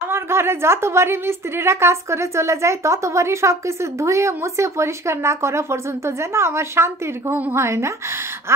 আমার ঘরে যতবারই মিস্ত্রিরা কাজ করে চলে যায় ততবারই সবকিছু ধুয়ে মুছে পরিষ্কার না করা পর্যন্ত যেন আমার শান্তির ঘুম হয় না।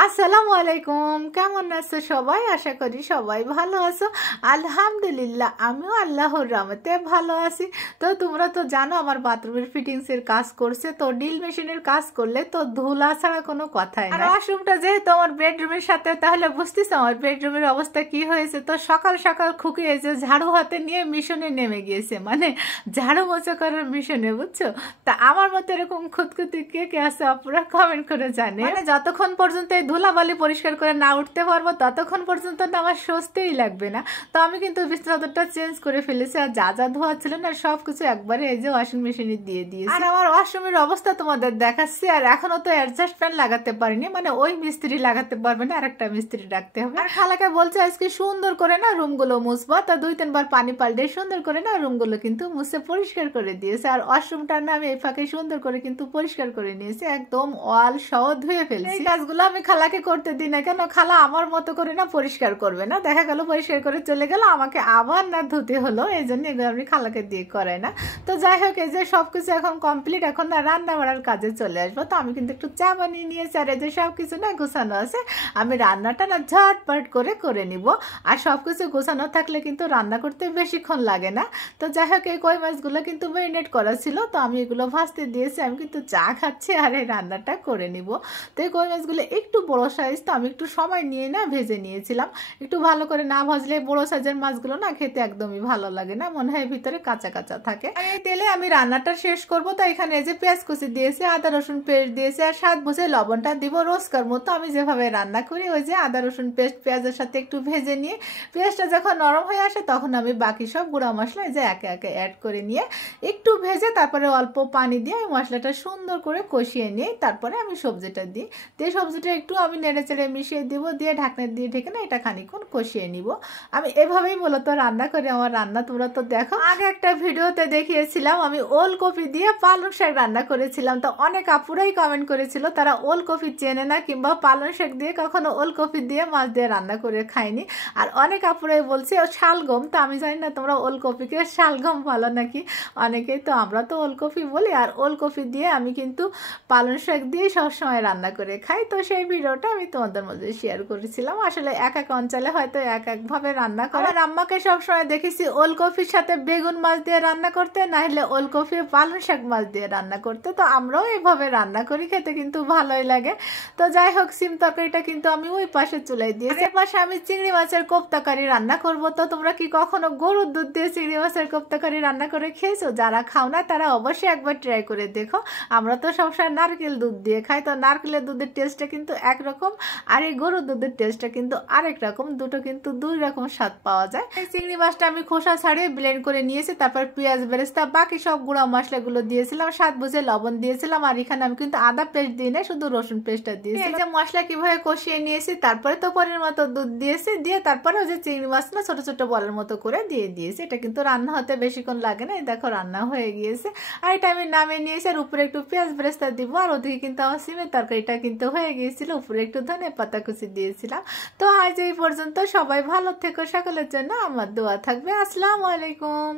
আসসালামু আলাইকুম, কেমন আছো সবাই? আশা করি সবাই ভালো আছো। আলহামদুলিল্লাহ, আমিও আল্লাহর রহমতে ভালো আছি। তো তোমরা তো জানো আমার বাথরুমের ফিটিংসের কাজ করছে, তো ড্রিল মেশিনের কাজ করলে তো ধুলা ছাড়া কোনো কথাই না। আর ওয়াশরুমটা যেহেতু আমার বেডরুমের সাথে, তাহলে বুঝতেছো আমার বেডরুমের অবস্থা কি হয়েছে। তো সকাল সকাল খুকি এসে ঝাড়ু হাতে নিয়ে মিশনে নেমে গিয়েছে, মানে ঝাড়ু মোছা করার মিশনে, বুঝছো? তা আমার মতো এরকম খুঁতখুঁতি কে কে আছে আপনারা কমেন্ট করে জানে। মানে যতক্ষণ পর্যন্ত এই ধুলাবালি পরিষ্কার করে না উঠতে পারবো ততক্ষণ পর্যন্ত না আমার স্বস্তিই লাগবে না। তো আমি কিন্তু বিছানাটা চেঞ্জ করে ফেলেছি, আর যা যা ধোয়া ছিল না সবকিছু একবারে এই যে ওয়াশিং মেশিনে দিয়ে দিয়েছি। আর আমার ওয়াশরুমের অবস্থা তোমাদের দেখাচ্ছি। আর এখনো তো অ্যাডজাস্ট ফ্যান লাগাতে পারিনি, মানে ওই মিস্ত্রি লাগাতে পারবে না, আরেকটা মিস্ত্রি ডাকতে হবে। আর খালাকে বলছে আজকে সুন্দর করে না রুমগুলো মুছবো, তা 2-3 বার পানি পাল্টে সুন্দর করে না রুমগুলো কিন্তু মুছে পরিষ্কার করে দিয়েছে। আর ওয়াশরুমটা না আমি এই ফাঁকে সুন্দর করে কিন্তু পরিষ্কার করে নিয়েছি, একদম ওয়াল সহ ধুয়ে ফেলছি। এই কাজগুলো আমি খালাকে করতে দিই না কেন, খালা আমার মতো করে না পরিষ্কার করবে না, দেখা গেল পরিষ্কার করে চলে গেল, আমাকে আবার না ধুতে হলো, এই জন্য এগুলো আমি খালাকে দিয়ে করাই না। তো যাই হোক, এই যে সবকিছু এখন কমপ্লিট, এখন না রান্না বাড়ার কাজে চলে আসবো। তো আমি কিন্তু একটু চা বানিয়ে নিয়েছি, আর এই যে সবকিছু না গোছানো আছে, আমি রান্নাটা না ঝটপট করে নিব। আর সবকিছু গোছানো থাকলে কিন্তু রান্না করতে বেশিক্ষণ লাগে না। তো যাই হোক, এই কই মাছগুলো কিন্তু ম্যারিনেট করা ছিল, তো আমি এগুলো ভাজতে দিয়েছি, আমি কিন্তু চা খাচ্ছি আর এই রান্নাটা করে নিব। তো এই কই মাছগুলো একটু বড় সাইজ, তো আমি একটু সময় নিয়ে না ভেজে নিয়েছিলাম। একটু ভালো করে না ভাজলে বড় সাইজের মাছগুলো না খেতে একদমই ভালো লাগে না, মনে হয় ভিতরে কাঁচা কাঁচা থাকে। আর এই তেলে আমি রান্নাটা শেষ করব। তো এখানে এই যে পেঁয়াজ কুচি দিয়েছি, আদা রসুন পেস্ট দিয়েছি, আর স্বাদ বুঝে লবণটা দিব রোজকার মতো আমি যেভাবে রান্না করি। ওই যে আদা রসুন পেস্ট পেঁয়াজের সাথে একটু ভেজে নিয়ে পেঁয়াজটা যখন নরম হয়ে আসে তখন আমি বাকি সব গুঁড়া মশলা এই যে একে একে অ্যাড করে নিয়ে একটু ভেজে তারপরে অল্প পানি দিয়ে আমি মশলাটা সুন্দর করে কষিয়ে নিয়ে তারপরে আমি সবজিটা দিই। দিয়ে সবজিটা একটু আমি নেড়ে চেড়ে মিশিয়ে দিব, দিয়ে ঢাকনা দিয়ে ঢেকে না এটা খানিকক্ষণ কষিয়ে নিব। আমি এভাবেই মূলত রান্না করি আমার রান্না। তোমরা তো দেখো, আগে একটা ভিডিওতে দেখিয়েছিলাম আমি ওলকপি দিয়ে পালং শাক রান্না করেছিলাম। তো অনেক আপুরাই কমেন্ট করেছিল তারা ওলকপি চেনে না, কিংবা পালং শাক দিয়ে কখনো ওলকপি দিয়ে মাছ দিয়ে রান্না করে খায়নি। আর অনেক আপুরাই বলছে ও শালগম, তো আমি জানি না তোমরা ওলকপিকে শালগম বলো নাকি, অনেকেই তো, আমরা তো ওলকপি বলি। আর ওলকপি দিয়ে আমি কিন্তু পালং শাক দিয়ে সবসময় রান্না করে খাই। তো সেই ভিডিওটা আমি তোমাদের মধ্যে শেয়ার করেছিলাম। আসলে এক এক অঞ্চলে হয়তো এক একভাবে রান্না করে। আর আম্মাকে সবসময় দেখেছি ওলকপির সাথে বেগুন মাছ দিয়ে রান্না করতে, না হলে ওলকপি পালং শাক মাছ দিয়ে রান্না করতে। তো আমরাও এইভাবে রান্না করি, খেতে কিন্তু ভালোই লাগে। তো যাই হোক, সিম তরকারিটা কিন্তু আমি ওই পাশে চুলাই দিয়েছি। এর পাশে আমি চিংড়ি মাছের কোপ্তাকারি রান্না করব। তো তোমরা কি কখনো গরুর দুধ দিয়ে চিংড়ি মাছের কোপ্তাকারি রান্না করে খেয়েছো? যারা খাও না তারা অবশ্যই একবার ট্রাই করে দেখো। আমরা তো সবসময় নারকেল দুধ দিয়ে খাই, তো নারকেলের দুধের টেস্টটা কিন্তু একরকম, আর এই গরুর দুধের টেস্টটা কিন্তু আরেক রকম, দুটো কিন্তু দুই রকম স্বাদ পাওয়া যায়। এই চিংড়ি মাছটা আমি খোসা ছাড়িয়ে ব্লেন্ড করে নিয়েছি, তারপর পেঁয়াজ বেরেস্তা বাকি সব গুঁড়া মশলাগুলো দিয়েছিলাম, স্বাদ বুঝে লবণ দিয়েছিলাম। আর এখানে আমি কিন্তু আদা পেস্ট দিই না, শুধু রসুন পেস্টটা দিয়েছি। এই যে মশলা কিভাবে কষিয়ে নিয়েছি, তারপরে তো পরের মতো দুধ দিয়েছি, দিয়ে তারপরে ওই যে চিংড়ি মাছ না ছোট ছোট বলের মতো করে দিয়ে দিয়েছি। এটা কিন্তু রান্না হতে বেশিক্ষণ লাগে না, এই দেখো রান্না হয়ে গিয়েছে। আর এটা আমি নামিয়ে নিয়েছি, আর উপরে একটু পেঁয়াজ বেরেস্তা দিব। আর ওদিকে কিন্তু আমার সিমের তরকারিটা কিন্তু হয়ে গিয়েছিল, উপরে একটু ধনে পাতা কুচি দিয়েছিলাম। তো আজ এই পর্যন্ত, সবাই ভালো থেকো, সকলের জন্য আমার দোয়া থাকবে। আসসালামু আলাইকুম।